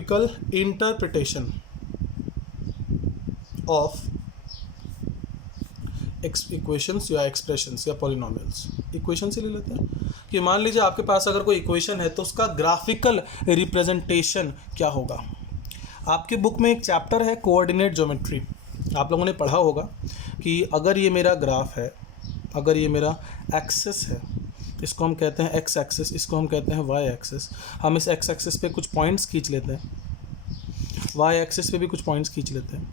Graphical interpretation of equations या expressions या polynomials. Equation से ले लेते हैं कि मान लीजिए आपके पास अगर कोई इक्वेशन है तो उसका ग्राफिकल रिप्रेजेंटेशन क्या होगा। आपके बुक में एक चैप्टर है कोऑर्डिनेट ज्योमेट्री। आप लोगों ने पढ़ा होगा कि अगर ये मेरा ग्राफ है, अगर ये मेरा एक्सिस है, इसको हम कहते हैं एक्स एक्सिस, इसको हम कहते हैं वाई एक्सिस। हम इस एक्स एक्सिस पे कुछ पॉइंट्स खींच लेते हैं, वाई एक्सिस पे भी कुछ पॉइंट्स खींच लेते हैं,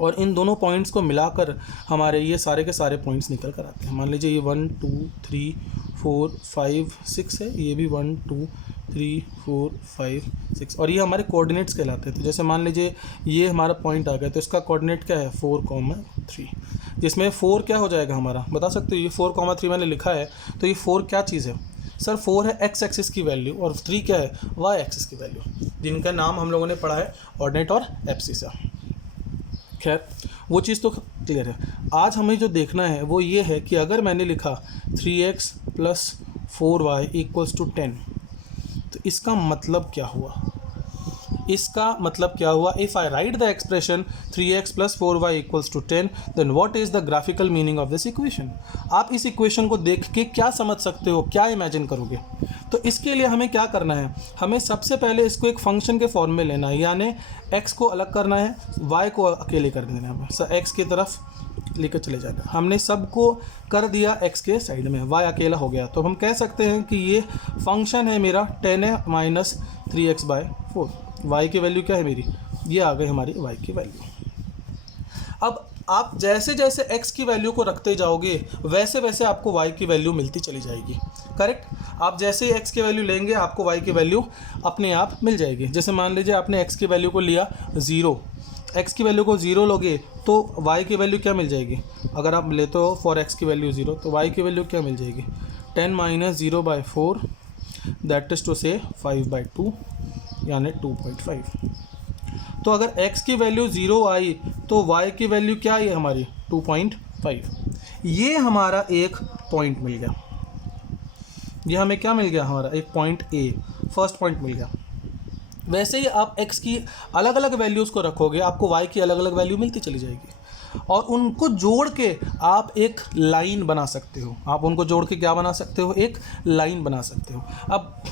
और इन दोनों पॉइंट्स को मिलाकर हमारे ये सारे के सारे पॉइंट्स निकल कर आते हैं। मान लीजिए ये 1 2 3 4 5 6 है, ये भी 1 2 3 4 5 6, और ये हमारे कोऑर्डिनेट्स कहलाते हैं। तो जैसे मान लीजिए ये हमारा पॉइंट आ गया, तो इसका कोऑर्डिनेट क्या है 4,3, जिसमें 4 क्या हो जाएगा हमारा, बता सकते हो। ये 4,3 मैंने लिखा है, तो ये 4 क्या चीज़ है सर? 4 है एक्स एक्सिस की वैल्यू, और 3 क्या है वाई एक्सिस की वैल्यू, जिनका नाम हम लोगों ने पढ़ा है ऑर्डिनेट और एब्सिसा। खैर वो चीज़ तो क्लियर है। आज हमें जो देखना है वो ये है कि अगर मैंने लिखा 3x + 4y = 10, तो इसका मतलब क्या हुआ? इसका मतलब क्या हुआ? If I write the expression 3x + 4y = 10, then what is the graphical meaning of this equation? आप इस इक्वेशन को देख के क्या समझ सकते हो, क्या इमेजिन करोगे? तो इसके लिए हमें क्या करना है, हमें सबसे पहले इसको एक फंक्शन के फॉर्म में लेना है, यानी x को अलग करना है, y को अकेले कर देना है। हमें x की तरफ लेकर चले जाना। हमने सबको कर दिया x के साइड में, y अकेला हो गया। तो हम कह सकते हैं कि ये फंक्शन है मेरा 10 है माइनस 3x/4। y की वैल्यू क्या है मेरी? ये आ गई हमारी y की वैल्यू। अब आप जैसे जैसे x की वैल्यू को रखते जाओगे वैसे वैसे आपको y की वैल्यू मिलती चली जाएगी। करेक्ट? आप जैसे ही x की वैल्यू लेंगे आपको y की वैल्यू अपने आप मिल जाएगी। जैसे मान लीजिए आपने x की वैल्यू को लिया 0, x की वैल्यू को 0 लोगे तो y की वैल्यू क्या मिल जाएगी? अगर आप लेते हो फॉर x की वैल्यू 0, तो y की वैल्यू क्या मिल जाएगी? 10 - 0/4, दैट इज़ टू से 5/2, यानी 2.5। तो अगर x की वैल्यू 0 आई तो y की वैल्यू क्या आई हमारी? 2.5। ये हमारा एक पॉइंट मिल गया। ये हमें क्या मिल गया? हमारा एक पॉइंट A, फर्स्ट पॉइंट मिल गया। वैसे ही आप x की अलग अलग वैल्यूज़ को रखोगे, आपको y की अलग अलग वैल्यू मिलती चली जाएगी, और उनको जोड़ के आप एक लाइन बना सकते हो। आप उनको जोड़ के क्या बना सकते हो? एक लाइन बना सकते हो। अब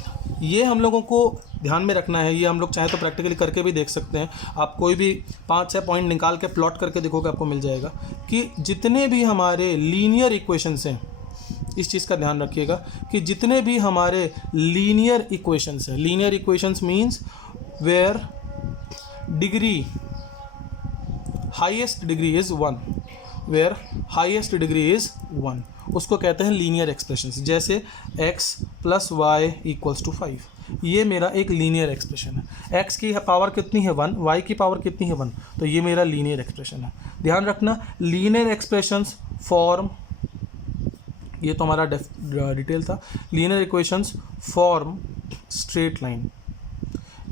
ये हम लोगों को ध्यान में रखना है। ये हम लोग चाहे तो प्रैक्टिकली करके भी देख सकते हैं। आप कोई भी 5-6 पॉइंट निकाल के प्लॉट करके देखोगे, आपको मिल जाएगा कि जितने भी हमारे लीनियर इक्वेशंस हैं, इस चीज़ का ध्यान रखिएगा कि जितने भी हमारे लीनियर इक्वेशंस हैं, linear equations means where degree highest degree is 1, where highest degree is 1, उसको कहते हैं लीनियर एक्सप्रेशंस। जैसे x + y = 5, ये मेरा एक लीनियर एक्सप्रेशन है। x की पावर कितनी है? 1, y की पावर कितनी है? 1, तो ये मेरा लीनियर एक्सप्रेशन है। ध्यान रखना, लीनियर एक्सप्रेशंस फॉर्म, ये तो हमारा डिटेल था। Linear equations form straight line.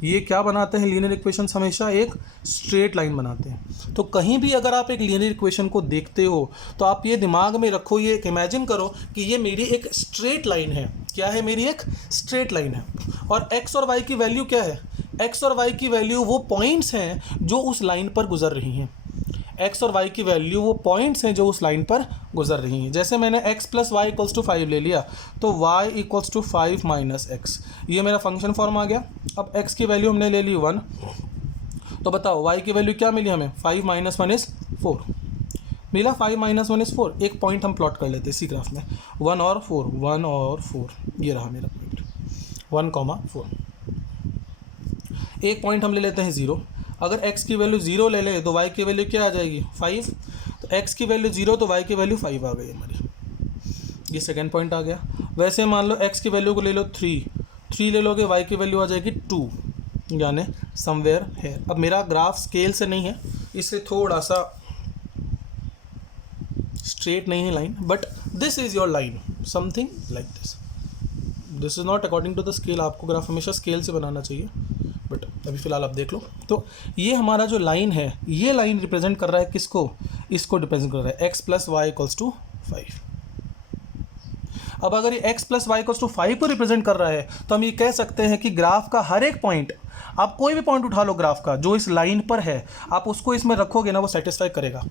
ये क्या बनाते हैं? लीनियर इक्वेशंस हमेशा एक स्ट्रेट लाइन बनाते हैं। तो कहीं भी अगर आप एक लीनियर इक्वेशन को देखते हो तो आप ये दिमाग में रखो, ये एक इमेजिन करो कि ये मेरी एक स्ट्रेट लाइन है। क्या है? मेरी एक स्ट्रेट लाइन है। और x और y की वैल्यू क्या है? x और y की वैल्यू वो पॉइंट्स हैं जो उस लाइन पर गुजर रही हैं। x और y की वैल्यू वो पॉइंट्स हैं जो उस लाइन पर गुजर रही हैं। जैसे मैंने x + y = 5 ले लिया, तो y = 5 - x, ये मेरा फंक्शन फॉर्म आ गया। अब x की वैल्यू हमने ले ली 1, तो बताओ y की वैल्यू क्या मिली हमें? 5 - 1 = 4 मिला। 5 - 1 = 4। एक पॉइंट हम प्लॉट कर लेते हैं इसी ग्राफ में, 1 और 4, 1 और 4, ये रहा मेरा पॉइंट 1,4। एक पॉइंट हम ले लेते हैं 0। अगर x की वैल्यू 0 ले ले तो y की वैल्यू क्या आ जाएगी? 5। तो x की वैल्यू 0 तो y की वैल्यू 5 आ गई हमारी। ये सेकंड पॉइंट आ गया। वैसे मान लो x की वैल्यू को ले लो 3 ले लोगे, y की वैल्यू आ जाएगी 2, यानी समवेयर है। अब मेरा ग्राफ स्केल से नहीं है, इससे थोड़ा सा स्ट्रेट नहीं है line, but this is your line, something like this is not according to the scale. आपको ग्राफ हमेशा स्केल से बनाना चाहिए, बट अभी फ़िलहाल आप देख लो। तो ये हमारा जो लाइन है, ये लाइन रिप्रेजेंट कर रहा है किसको? इसको रिप्रेजेंट कर रहा है x + y = 5। अब अगर ये x + y = 5 को रिप्रेजेंट कर रहा है तो हम ये कह सकते हैं कि ग्राफ का हर एक पॉइंट आप कोई भी पॉइंट उठा लो ग्राफ का जो इस लाइन पर है, आप उसको इसमें रखोगे ना, वो सेटिस्फाई करेगा।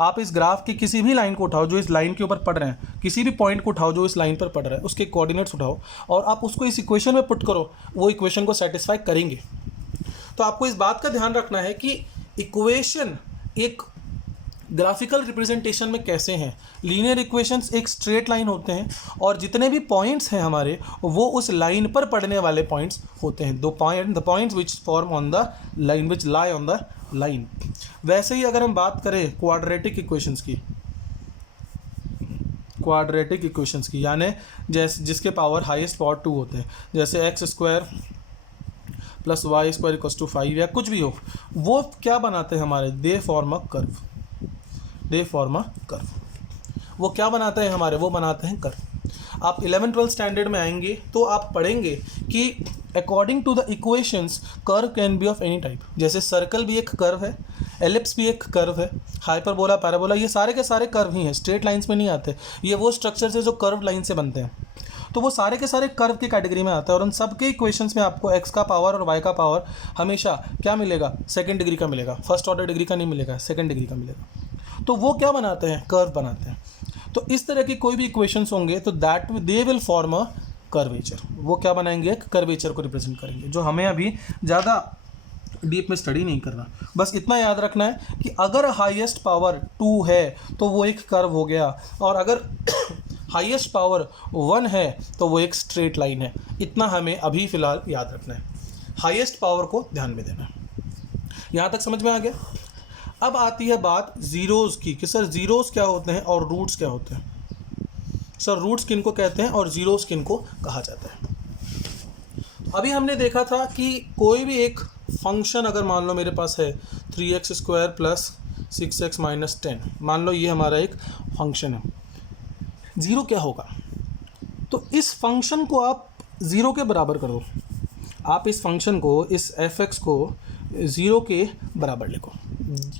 आप इस ग्राफ की किसी भी लाइन को उठाओ जो इस लाइन के ऊपर पड़ रहे हैं, किसी भी पॉइंट को उठाओ जो इस लाइन पर पड़ रहा है, उसके कोऑर्डिनेट्स उठाओ और आप उसको इस इक्वेशन में पुट करो, वो इक्वेशन को सेटिस्फाई करेंगे। तो आपको इस बात का ध्यान रखना है कि इक्वेशन एक ग्राफिकल रिप्रेजेंटेशन में कैसे हैं। लीनियर इक्वेशंस एक स्ट्रेट लाइन होते हैं और जितने भी पॉइंट्स हैं हमारे वो उस लाइन पर पड़ने वाले पॉइंट्स होते हैं। The points which form on the line, which lie on the line. वैसे ही अगर हम बात करें क्वाड्रेटिक इक्वेशंस की, क्वाड्रेटिक इक्वेशंस की यानी जैसे जिसके पावर हाईएस्ट पावर 2 होते हैं, जैसे x square plus y square equals to 5 या कुछ भी हो, वो क्या बनाते हैं हमारे, they form a curve. They form a curve, वो क्या बनाते हैं हमारे, वो बनाते हैं कर्व। आप 11th-12th स्टैंडर्ड में आएंगे तो आप पढ़ेंगे कि according to the equations curve can be of any type. जैसे सर्कल भी एक कर्व है, एलिप्स भी एक कर्व है, हाइपरबोला, पैराबोला, ये सारे के सारे कर्व ही हैं, स्ट्रेट लाइंस में नहीं आते। ये वो स्ट्रक्चर है जो कर्व लाइन से बनते हैं, तो वो सारे के सारे कर्व की कैटेगरी में आता है। और उन सब के इक्वेशंस में आपको एक्स का पावर और वाई का पावर हमेशा क्या मिलेगा, सेकंड डिग्री का मिलेगा, फर्स्ट ऑर्डर डिग्री का नहीं मिलेगा, सेकंड डिग्री का मिलेगा। तो वो क्या बनाते हैं, कर्व बनाते हैं। तो इस तरह की कोई भी इक्वेशंस होंगे तो that they will form a curvature. वो क्या बनाएंगे, एक कर्वेचर को रिप्रेजेंट करेंगे, जो हमें अभी ज़्यादा डीप में स्टडी नहीं करना। बस इतना याद रखना है कि अगर हाईएस्ट पावर 2 है तो वो एक कर्व हो गया, और अगर हाईएस्ट पावर 1 है तो वो एक स्ट्रेट लाइन है। इतना हमें अभी फ़िलहाल याद रखना है, हाईएस्ट पावर को ध्यान में देना है। यहाँ तक समझ में आ गया। अब आती है बात ज़ीरोज़ की कि सर ज़ीरोज़ क्या होते हैं और रूट्स क्या होते हैं। सर रूट्स किनको कहते हैं और ज़ीरोज़ किनको कहा जाता है। अभी हमने देखा था कि कोई भी एक फंक्शन अगर मान लो मेरे पास है 3x square plus 6x minus 10, मान लो ये हमारा एक फंक्शन है, ज़ीरो क्या होगा, तो इस फंक्शन को आप ज़ीरो के बराबर कर दो। आप इस फंक्शन को, इस fx को ज़ीरो के बराबर लिखो।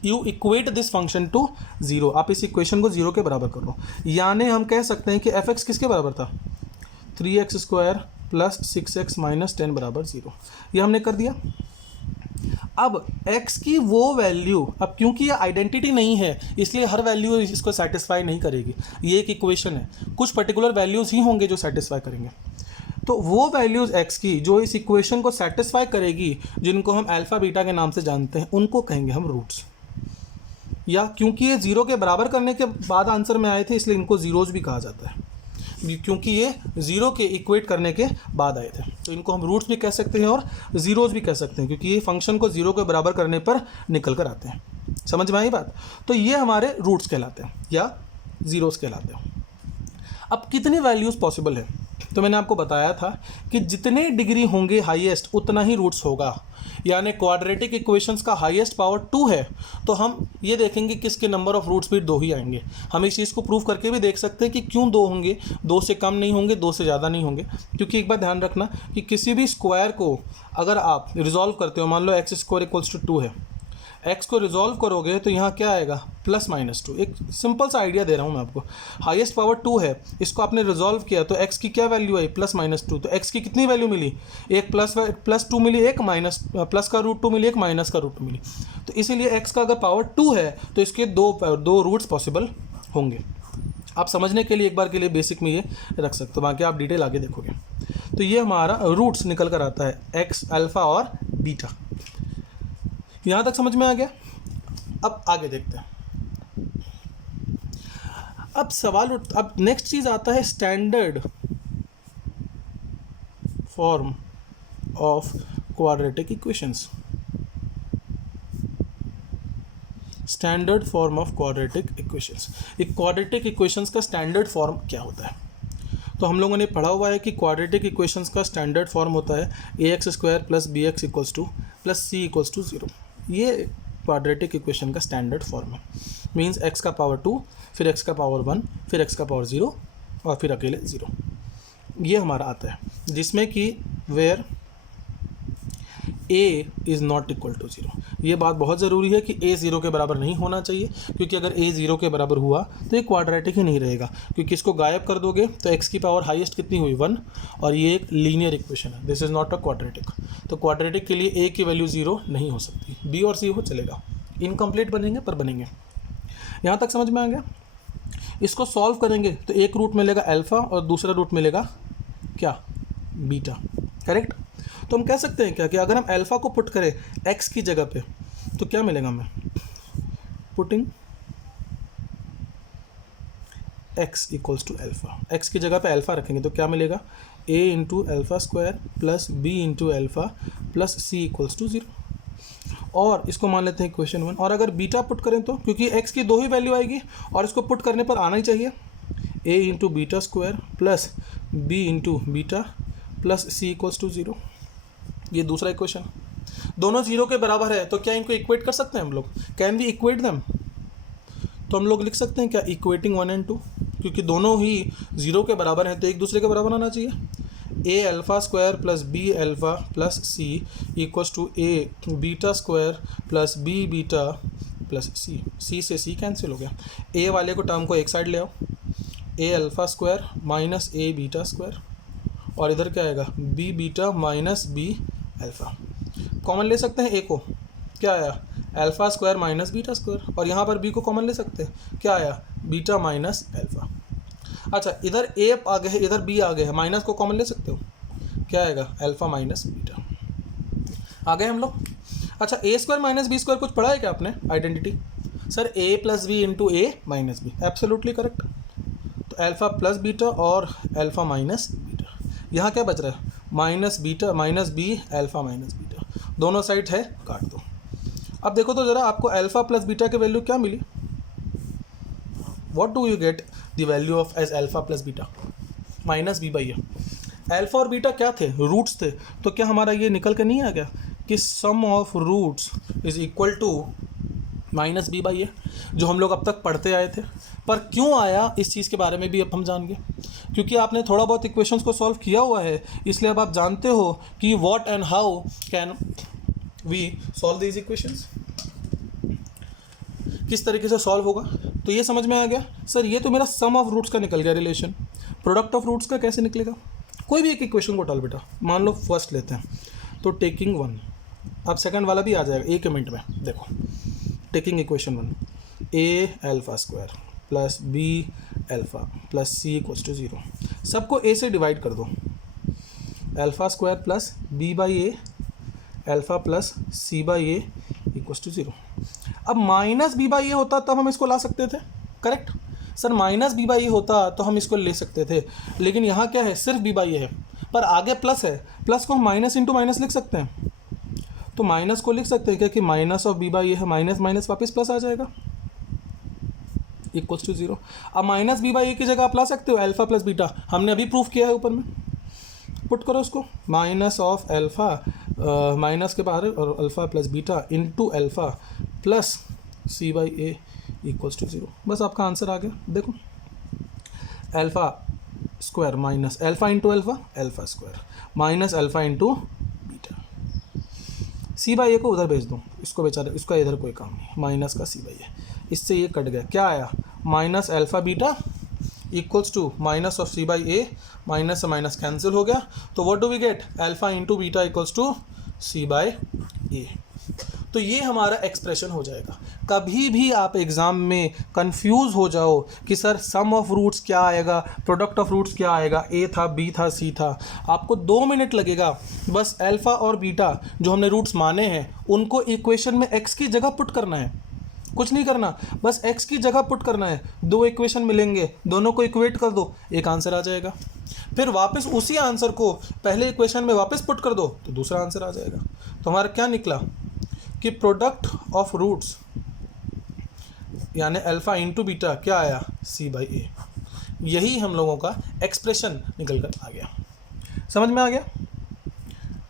You equate this function to zero, आप इस इक्वेशन को ज़ीरो के बराबर कर लो। यानी हम कह सकते हैं कि fx किसके बराबर था, 3x square plus 6x minus 10 बराबर 0। ये हमने कर दिया। अब x की वो वैल्यू, अब क्योंकि ये आइडेंटिटी नहीं है इसलिए हर वैल्यू इसको सेटिस्फाई नहीं करेगी, ये एक इक्वेशन है, कुछ पर्टिकुलर वैल्यूज़ ही होंगे जो सेटिस्फाई करेंगे। तो वो वैल्यूज़ x की जो इस इक्वेशन को सेटिस्फाई करेगी, जिनको हम अल्फ़ा बीटा के नाम से जानते हैं, उनको कहेंगे हम रूट्स। या क्योंकि ये ज़ीरो के बराबर करने के बाद आंसर में आए थे इसलिए इनको ज़ीरोज़ भी कहा जाता है, क्योंकि ये ज़ीरो के इक्वेट करने के बाद आए थे। तो इनको हम रूट्स भी कह सकते हैं और ज़ीरोज़ भी कह सकते हैं, क्योंकि ये फंक्शन को ज़ीरो के बराबर करने पर निकल कर आते हैं। समझ में आई बात। तो ये हमारे रूट्स कहलाते हैं या ज़ीरोज़ कहलाते हैं। अब कितनी वैल्यूज़ पॉसिबल है, तो मैंने आपको बताया था कि जितने डिग्री होंगे हाईएस्ट उतना ही रूट्स होगा। यानी क्वाड्रेटिक इक्वेशंस का हाईएस्ट पावर 2 है तो हम ये देखेंगे कि इसके नंबर ऑफ रूट्स भी 2 ही आएंगे। हम इस चीज़ को प्रूव करके भी देख सकते हैं कि क्यों 2 होंगे, 2 से कम नहीं होंगे, 2 से ज़्यादा नहीं होंगे। क्योंकि एक बात ध्यान रखना कि किसी भी स्क्वायर को अगर आप रिजॉल्व करते हो, मान लो एक्स स्क्वायर इक्वल्स टू 2 है, एक्स को रिजॉल्व करोगे तो यहाँ क्या आएगा, प्लस माइनस 2। एक सिंपल सा आइडिया दे रहा हूँ मैं आपको। हाईएस्ट पावर 2 है, इसको आपने रिजॉल्व किया तो एक्स की क्या वैल्यू आई, प्लस माइनस 2। तो एक्स की कितनी वैल्यू मिली, एक प्लस 2 मिली, एक माइनस प्लस का रूट 2 मिली, एक माइनस का रूट 2 मिली। तो इसीलिए एक्स का अगर पावर 2 है तो इसके दो रूट्स पॉसिबल होंगे। आप समझने के लिए एक बार के लिए बेसिक में ये रख सकते हो, बाकी आप डिटेल आगे देखोगे। तो ये हमारा रूट्स निकल कर आता है, एक्स, अल्फ़ा और बीटा। यहाँ तक समझ में आ गया। अब आगे देखते हैं। अब नेक्स्ट चीज़ आता है standard form of quadratic equations. Standard form of quadratic equations. एक क्वाड्रेटिक इक्वेशंस का स्टैंडर्ड फॉर्म क्या होता है, तो हम लोगों ने पढ़ा हुआ है कि क्वाड्रेटिक इक्वेशंस का स्टैंडर्ड फॉर्म होता है ax square plus bx equals to plus c equals to 0। ये क्वाड्रेटिक इक्वेशन का स्टैंडर्ड फॉर्म है। मींस x का पावर 2, फिर x का पावर 1, फिर x का पावर 0 और फिर अकेले 0। ये हमारा आता है, जिसमें कि where a is not equal to 0। ये बात बहुत ज़रूरी है कि ए 0 के बराबर नहीं होना चाहिए, क्योंकि अगर ए 0 के बराबर हुआ तो ये क्वाड्रेटिक ही नहीं रहेगा, क्योंकि इसको गायब कर दोगे तो एक्स की पावर हाईएस्ट कितनी हुई 1, और ये एक लीनियर इक्वेशन है, this is not a quadratic. तो क्वाड्रेटिक के लिए ए की वैल्यू 0 नहीं हो सकती, बी और सी हो चलेगा, इनकम्प्लीट बनेंगे पर बनेंगे। यहाँ तक समझ में आ गया। इसको सॉल्व करेंगे तो एक रूट मिलेगा अल्फ़ा और दूसरा रूट मिलेगा क्या, बीटा, करेक्ट। तो हम कह सकते हैं क्या कि अगर हम अल्फ़ा को पुट करें एक्स की जगह पे तो क्या मिलेगा हमें, putting x equals to alpha, x की जगह पे अल्फ़ा रखेंगे तो क्या मिलेगा, a into alpha square plus b into alpha plus c equals to 0। और इसको मान लेते हैं इक्वेशन 1। और अगर बीटा पुट करें तो, क्योंकि एक्स की 2 ही वैल्यू आएगी और इसको पुट करने पर आना ही चाहिए, a into beta square plus b into beta plus c equals to 0। ये दूसरा इक्वेशन, दोनों 0 के बराबर है तो क्या इनको इक्वेट कर सकते हैं हम लोग, कैन वी इक्वेट देम। तो हम लोग लिख सकते हैं क्या, इक्वेटिंग 1 and 2, क्योंकि दोनों ही 0 के बराबर हैं तो एक दूसरे के बराबर आना चाहिए। A alpha square plus b alpha plus c equals to a beta square plus b beta plus c, c से सी कैंसिल हो गया। ए वाले को टर्म को एक साइड ले आओ, a alpha square minus a beta square, और इधर क्या आएगा, b beta minus b alpha. Common ले सकते हैं ए को, क्या आया, alpha square minus beta square, और यहाँ पर बी को कॉमन ले सकते हैं, क्या आया, बीटा माइनस अल्फ़ा। अच्छा, इधर ए आ गए है, इधर बी आ गए हैं, माइनस को कॉमन ले सकते हो, क्या आएगा, अल्फ़ा माइनस बीटा। आ गए हम लोग। अच्छा, a square minus b square कुछ पढ़ा है क्या आपने identity, sir a plus b into a minus b, absolutely correct. तो अल्फ़ा प्लस बीटा और अल्फ़ा माइनस बीटा, यहाँ क्या बच रहा है, minus beta minus b alpha minus beta, दोनों साइड है काट दो। अब देखो तो ज़रा आपको अल्फ़ा प्लस बीटा की वैल्यू क्या मिली, what do you get the value of as alpha plus beta, minus b by a. Alpha और बीटा क्या थे, रूट्स थे, तो क्या हमारा ये निकल के नहीं आ गया कि sum of roots is equal to minus b by a, जो हम लोग अब तक पढ़ते आए थे। पर क्यों आया इस चीज़ के बारे में भी अब हम जान गए, क्योंकि आपने थोड़ा बहुत इक्वेशंस को सॉल्व किया हुआ है, इसलिए अब आप जानते हो कि what and how can we solve these equations, किस तरीके से सॉल्व होगा। तो ये समझ में आ गया। सर ये तो मेरा सम ऑफ रूट्स का निकल गया रिलेशन, प्रोडक्ट ऑफ रूट्स का कैसे निकलेगा। कोई भी एक इक्वेशन को उठाओ बेटा, मान लो फर्स्ट लेते हैं तो टेकिंग 1, अब सेकंड वाला भी आ जाएगा 1 मिनट में। देखो taking equation 1, a alpha square plus b alpha plus c equals to 0, सबको ए से डिवाइड कर दो, alpha square plus b by a alpha plus c by a equals to 0। अब माइनस बी बाई ए होता तब हम इसको ला सकते थे, correct sir, minus b by a होता तो हम इसको ले सकते थे, लेकिन यहाँ क्या है, सिर्फ बी बाई ए है, पर आगे प्लस है, प्लस को हम माइनस इंटू माइनस लिख सकते हैं, तो माइनस को लिख सकते हैं क्या कि माइनस ऑफ बी बाई ए है, माइनस माइनस वापस प्लस आ जाएगा इक्वल्स टू 0। अब माइनस बी बाई ए की जगह आप ला सकते हो अल्फ़ा प्लस बीटा, हमने अभी प्रूफ किया है ऊपर में, पुट करो उसको, माइनस ऑफ अल्फ़ा माइनस के बाहर और alpha plus beta into alpha plus c by a equals to 0, बस आपका आंसर आ गया। देखो alpha square minus alpha into alpha alpha square minus alpha into beta, c by a को उधर भेज दो, इसको बेचारा इसका इधर कोई काम नहीं, माइनस का सी बाई ए, इससे ये कट गया, क्या आया, minus alpha beta equals to minus of c by a, minus से माइनस कैंसिल हो गया, तो what do we get, alpha into beta equals to c by a. तो ये हमारा एक्सप्रेशन हो जाएगा। कभी भी आप एग्ज़ाम में कंफ्यूज हो जाओ कि सर सम ऑफ रूट्स क्या आएगा, प्रोडक्ट ऑफ रूट्स क्या आएगा, ए था बी था सी था, आपको 2 मिनट लगेगा, बस अल्फ़ा और बीटा जो हमने रूट्स माने हैं उनको इक्वेशन में एक्स की जगह पुट करना है, कुछ नहीं करना, बस एक्स की जगह पुट करना है, 2 इक्वेशन मिलेंगे, दोनों को इक्वेट कर दो, एक आंसर आ जाएगा, फिर वापस उसी आंसर को पहले इक्वेशन में वापस पुट कर दो तो दूसरा आंसर आ जाएगा। तो हमारा क्या निकला कि प्रोडक्ट ऑफ रूट्स यानी अल्फ़ा इंटू बीटा क्या आया, सी बाई ए, यही हम लोगों का एक्सप्रेशन निकल कर आ गया। समझ में आ गया।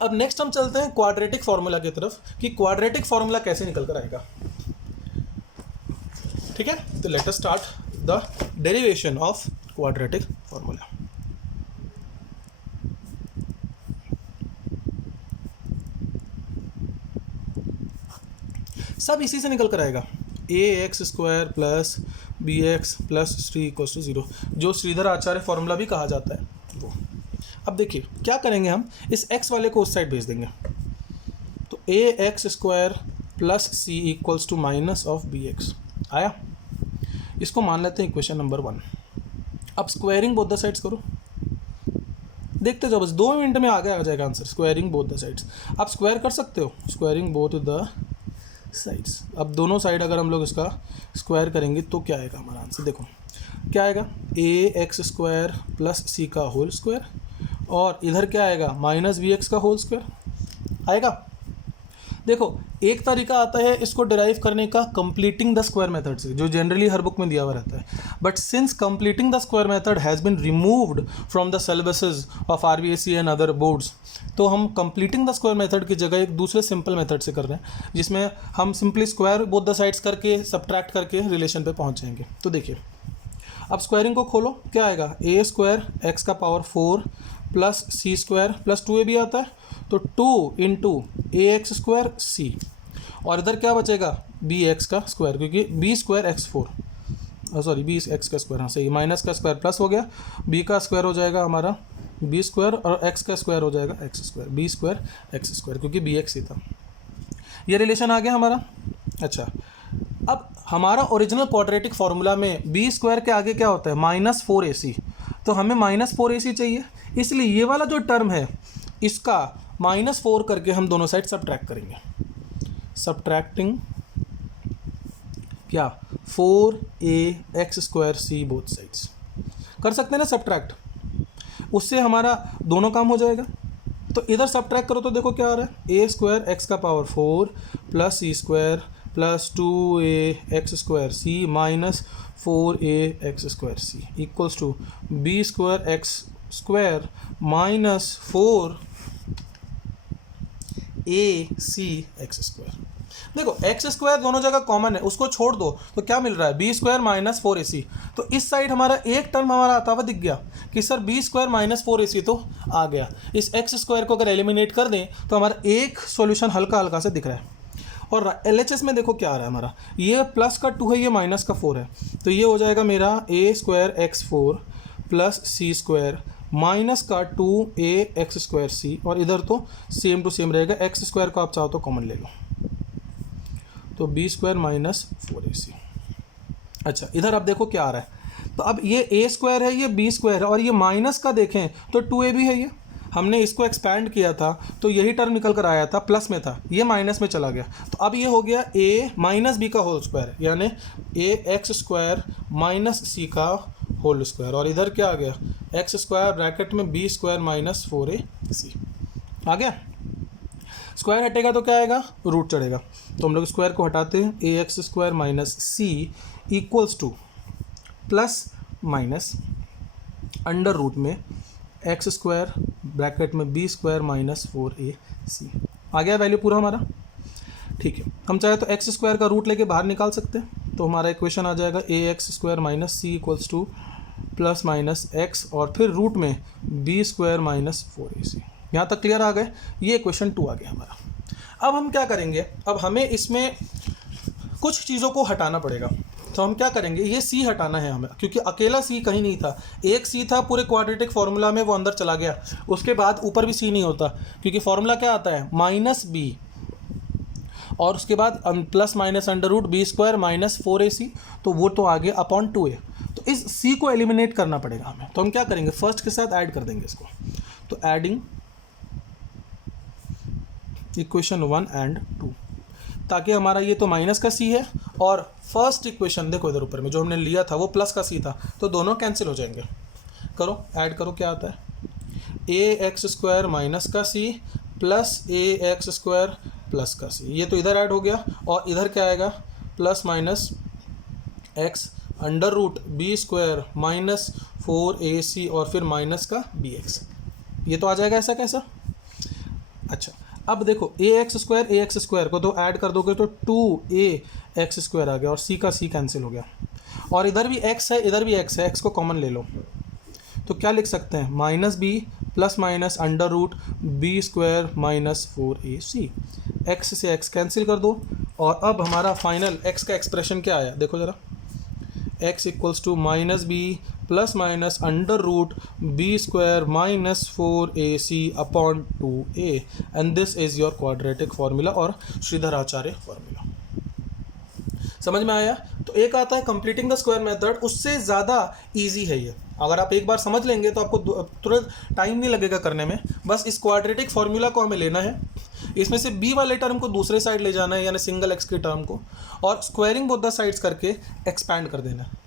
अब नेक्स्ट हम चलते हैं क्वाड्रेटिक फार्मूला की तरफ कि क्वाड्रेटिक फार्मूला कैसे निकल कर आएगा। ठीक है, तो let us start the derivation of quadratic formula. सब इसी से निकल कर आएगा, a x square plus b x plus c equal to 0, जो श्रीधर आचार्य फॉर्मूला भी कहा जाता है वो। अब देखिए क्या करेंगे, हम इस x वाले को उस साइड भेज देंगे, तो a x square plus c equals to minus of b x आया। इसको मान लेते हैं इक्वेशन नंबर 1। अब स्क्वायरिंग बोथ द साइड्स करो, देखते जाओ, बस 2 मिनट में आगे आ जाएगा answer. Squaring both the sides, आप स्क्वायर कर सकते हो, स्क्वायरिंग बोथ द साइड्स। अब दोनों साइड अगर हम लोग इसका स्क्वायर करेंगे तो क्या आएगा हमारा आंसर, देखो क्या आएगा, ए एक्स स्क्वायर प्लस सी का होल स्क्वायर, और इधर क्या आएगा, माइनस बी एक्स का होल स्क्वायर आएगा। देखो एक तरीका आता है इसको डिराइव करने का कंप्लीटिंग द स्क्वायर मेथड से, जो जनरली हर बुक में दिया हुआ रहता है, but since completing the square method has been removed from the syllabuses of RBSE and other boards, तो हम कंप्लीटिंग द स्क्वायर मेथड की जगह एक दूसरे सिंपल मेथड से कर रहे हैं, जिसमें हम simply square both the sides करके सब्ट्रैक्ट करके रिलेशन पे पहुंच जाएंगे। तो देखिए अब स्क्वायरिंग को खोलो, क्या आएगा, ए स्क्वायर एक्स का power 4 plus c square plus 2a भी आता है, तो 2 into a x square c, और इधर क्या बचेगा, बी एक्स का स्क्वायर, क्योंकि b square x 4 sorry b x का स्क्वायर, हाँ सही, माइनस का स्क्वायर प्लस हो गया, बी का स्क्वायर हो जाएगा हमारा बी स्क्वायर, और एक्स का स्क्वायर हो जाएगा x square, b square x square, क्योंकि बी एक्स ही था। ये रिलेशन आ गया हमारा। अच्छा अब हमारा ओरिजिनल क्वाड्रेटिक फार्मूला में बी स्क्वायर के आगे क्या होता है, -4ac, तो हमें -4ac चाहिए, इसलिए ये वाला जो टर्म है इसका -4 करके हम दोनों साइड सब्ट्रैक्ट करेंगे। सब्ट्रैक्टिंग क्या, 4a x² c both sides कर सकते हैं ना सब्ट्रैक्ट, उससे हमारा दोनों काम हो जाएगा। तो इधर सब्ट्रैक्ट करो तो देखो क्या आ रहा है, ए स्क्वायर एक्स का power 4 plus c square plus 2a x² c minus 4a x² c equals to b square x square minus 4ac x²। देखो एक्स स्क्वायर दोनों जगह कॉमन है, उसको छोड़ दो तो क्या मिल रहा है, बी स्क्वायर माइनस 4ac। तो इस साइड हमारा एक टर्म हमारा आता हुआ दिख गया कि sir B square minus 4ac तो आ गया। इस एक्स स्क्वायर को अगर एलिमिनेट कर दें तो हमारा एक सॉल्यूशन हल्का हल्का से दिख रहा है। और LHS में देखो क्या आ रहा है हमारा, ये प्लस का 2 है, ये माइनस का 4 है, तो ये हो जाएगा मेरा ए square x4 plus c square minus का 2a x² c, और इधर तो सेम टू सेम रहेगा, एक्स स्क्वायर को आप चाहो तो कॉमन ले लो, तो बी स्क्वायर माइनस 4ac। अच्छा इधर आप देखो क्या आ रहा है, तो अब ये ए स्क्वायर है, ये बी स्क्वायर है, और ये माइनस का देखें तो 2a भी है, ये हमने इसको एक्सपैंड किया था तो यही टर्म निकल कर आया था, प्लस में था, ये माइनस में चला गया, तो अब ये हो गया a माइनस बी का होल स्क्वायर, यानी ax² माइनस सी का होल स्क्वायर, और इधर क्या आ गया, x² ब्रैकेट में बी स्क्वायर माइनस 4ac आ गया। स्क्वायर हटेगा तो क्या आएगा, रूट चढ़ेगा, तो हम लोग स्क्वायर को हटाते हैं, ax² minus c equals to plus minus under root में x² ब्रैकेट में बी स्क्वायर माइनस 4ac आ गया वैल्यू पूरा हमारा। ठीक है, हम चाहे तो x² का रूट लेके बाहर निकाल सकते हैं, तो हमारा इक्वेशन आ जाएगा ax² minus c equals to plus minus x, और फिर रूट में बी स्क्वायर माइनस 4ac। यहाँ तक क्लियर आ गए, ये इक्वेशन 2 आ गया हमारा। अब हम क्या करेंगे, अब हमें इसमें कुछ चीज़ों को हटाना पड़ेगा, तो हम क्या करेंगे, ये c हटाना है हमें, क्योंकि अकेला c कहीं नहीं था, एक c था पूरे क्वाड्रेटिक फार्मूला में, वो अंदर चला गया, उसके बाद ऊपर भी c नहीं होता, क्योंकि फार्मूला क्या आता है, -b और उसके बाद plus minus under root b square minus 4ac, तो वो तो आ गया अपॉन 2a। तो इस c को एलिमिनेट करना पड़ेगा हमें, तो हम क्या करेंगे, फर्स्ट के साथ ऐड कर देंगे इसको, तो एडिंग इक्वेशन 1 एंड 2, ताकि हमारा ये तो माइनस का c है, और फर्स्ट इक्वेशन देखो इधर ऊपर में जो हमने लिया था वो प्लस का c था, तो दोनों कैंसिल हो जाएंगे। करो ऐड करो, क्या आता है, ax² माइनस का c प्लस ax² प्लस का c, ये तो इधर ऐड हो गया, और इधर क्या आएगा, plus minus x under root b square minus 4ac और फिर माइनस का bx, ये तो आ जाएगा ऐसा कैसा। अच्छा अब देखो ax² को तो ऐड कर दोगे तो 2ax² आ गया, और c का c कैंसिल हो गया, और इधर भी x है इधर भी x है, x को कॉमन ले लो, तो क्या लिख सकते हैं, -b plus minus under root b square minus 4ac, x से x कैंसिल कर दो, और अब हमारा फाइनल x का एक्सप्रेशन क्या आया देखो ज़रा, x equals to minus b plus minus under root b square minus 4ac upon 2a and this is your quadratic formula और श्रीधर आचार्य फार्मूला। समझ में आया? तो एक आता है कंप्लीटिंग द स्क्वायर मेथड, उससे ज़्यादा इजी है ये। अगर आप एक बार समझ लेंगे तो आपको तुरंत टाइम नहीं लगेगा करने में। बस इस क्वाड्रेटिक फार्मूला को हमें लेना है, इसमें से b वाले टर्म को दूसरे साइड ले जाना है यानी सिंगल x के टर्म को, और स्क्वायरिंग बोथ द साइड्स करके एक्सपैंड कर देना है।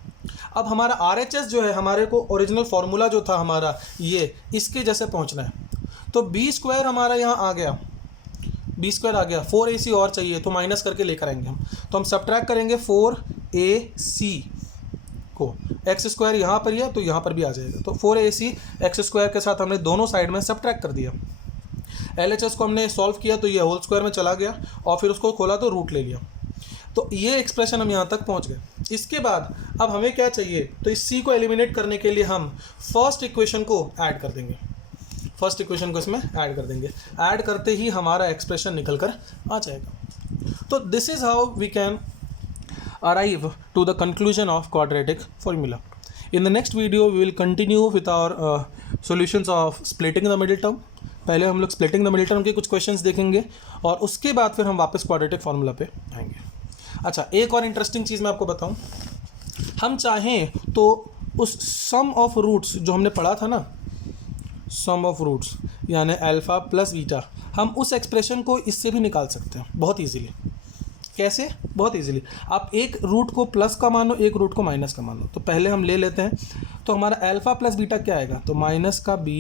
अब हमारा RHS जो है, हमारे को ओरिजिनल फार्मूला जो था हमारा ये, इसके जैसे पहुंचना है। तो बी स्क्वायर हमारा यहाँ आ गया, बी स्क्वायर आ गया, 4ac और चाहिए तो माइनस करके लेकर आएंगे हम। तो हम सब्ट्रैक्ट करेंगे 4ac को, एक्स स्क्वायर यहाँ पर ही है तो यहाँ पर भी आ जाएगा। तो 4ac एक्स स्क्वायर के साथ हमने दोनों साइड में सब्ट्रैक्ट कर दिया। LHS को हमने सॉल्व किया तो ये होल स्क्वायर में चला गया और फिर उसको खोला तो रूट ले लिया। तो ये एक्सप्रेशन हम यहाँ तक पहुँच गए। इसके बाद अब हमें क्या चाहिए, तो इस c को एलिमिनेट करने के लिए हम फर्स्ट इक्वेशन को ऐड कर देंगे, फर्स्ट इक्वेशन को इसमें ऐड कर देंगे। ऐड करते ही हमारा एक्सप्रेशन निकल कर आ जाएगा। तो this is how we can arrive to the conclusion of quadratic formula. In the next video we will continue with our solutions of splitting the middle term. पहले हम लोग splitting the middle term के कुछ questions देखेंगे और उसके बाद फिर हम वापस quadratic formula पे आएंगे। अच्छा, एक और इंटरेस्टिंग चीज़ मैं आपको बताऊं, हम चाहें तो उस सम ऑफ रूट्स जो हमने पढ़ा था ना, सम ऑफ रूट्स यानी अल्फ़ा प्लस बीटा, हम उस एक्सप्रेशन को इससे भी निकाल सकते हैं बहुत इजीली। कैसे? बहुत इजीली। आप एक रूट को प्लस का मानो, एक रूट को माइनस का मानो। तो पहले हम ले लेते हैं, तो हमारा अल्फ़ा प्लस बीटा क्या आएगा, तो माइनस का b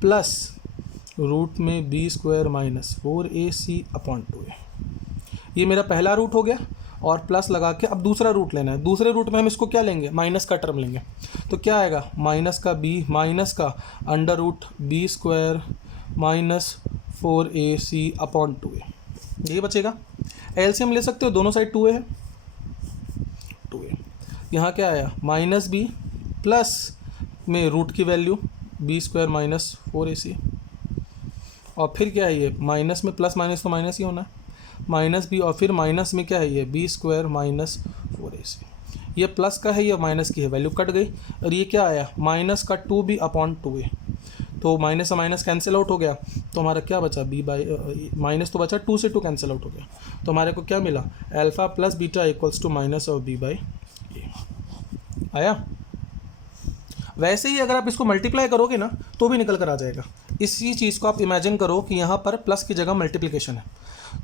प्लस रूट में b square minus 4ac upon 2a। ये मेरा पहला रूट हो गया और प्लस लगा के अब दूसरा रूट लेना है। दूसरे रूट में हम इसको क्या लेंगे, माइनस का टर्म लेंगे। तो क्या आएगा, माइनस का b माइनस का under root b square minus 4ac upon 2a, ये बचेगा। एलसीएम ले सकते हो, दोनों साइड 2a है, 2a। यहाँ क्या आया, माइनस b प्लस में रूट की value b square minus 4ac, और फिर क्या है ये, माइनस में प्लस माइनस तो माइनस ही होना है, माइनस b, और फिर माइनस में क्या है ये b स्क्वायर माइनस 4ac। ये प्लस का है, ये माइनस की है, वैल्यू कट गई। और ये क्या आया, माइनस का 2b अपॉन 2a, तो माइनस से माइनस कैंसिल आउट हो गया। तो हमारा क्या बचा, b बाई माइनस तो बचा, 2 से 2 कैंसिल आउट हो गया। तो हमारे को क्या मिला, alpha plus beta equals to minus of b by a आया। वैसे ही अगर आप इसको मल्टीप्लाई करोगे ना तो भी निकल कर आ जाएगा। इसी चीज़ को आप इमेजिन करो कि यहाँ पर प्लस की जगह मल्टीप्लिकेशन है,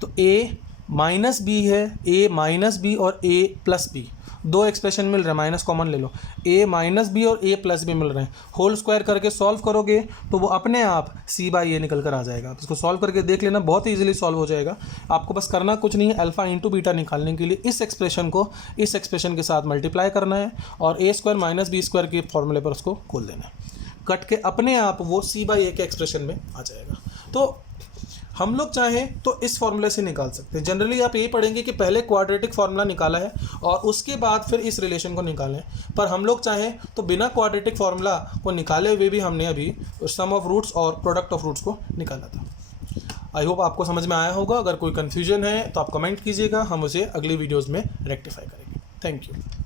तो a माइनस बी है, a माइनस बी और a प्लस बी, दो एक्सप्रेशन मिल रहे हैं, माइनस कॉमन ले लो, a माइनस बी और a प्लस बी मिल रहे हैं। होल स्क्वायर करके सॉल्व करोगे तो वो अपने आप c बाई a निकल कर आ जाएगा। आप इसको सॉल्व करके देख लेना, बहुत ही इजीली सॉल्व हो जाएगा। आपको बस करना कुछ नहीं है, अल्फ़ा इंटू बीटा निकालने के लिए इस एक्सप्रेशन को इस एक्सप्रेशन के साथ मल्टीप्लाई करना है और a square minus b square के फॉर्मूले पर उसको खोल देना है। कट के अपने आप वो c बाई a के एक्सप्रेशन में आ जाएगा। तो हम लोग चाहें तो इस फॉर्मूले से निकाल सकते हैं। जनरली आप यही पढ़ेंगे कि पहले क्वाड्रेटिक फार्मूला निकाला है और उसके बाद फिर इस रिलेशन को निकालें, पर हम लोग चाहें तो बिना क्वाड्रेटिक फार्मूला को निकाले हुए भी हमने अभी सम ऑफ रूट्स और प्रोडक्ट ऑफ रूट्स को निकाला था। आई होप आपको समझ में आया होगा। अगर कोई कन्फ्यूजन है तो आप कमेंट कीजिएगा, हम उसे अगली वीडियोज़ में रेक्टिफाई करेंगे। Thank you.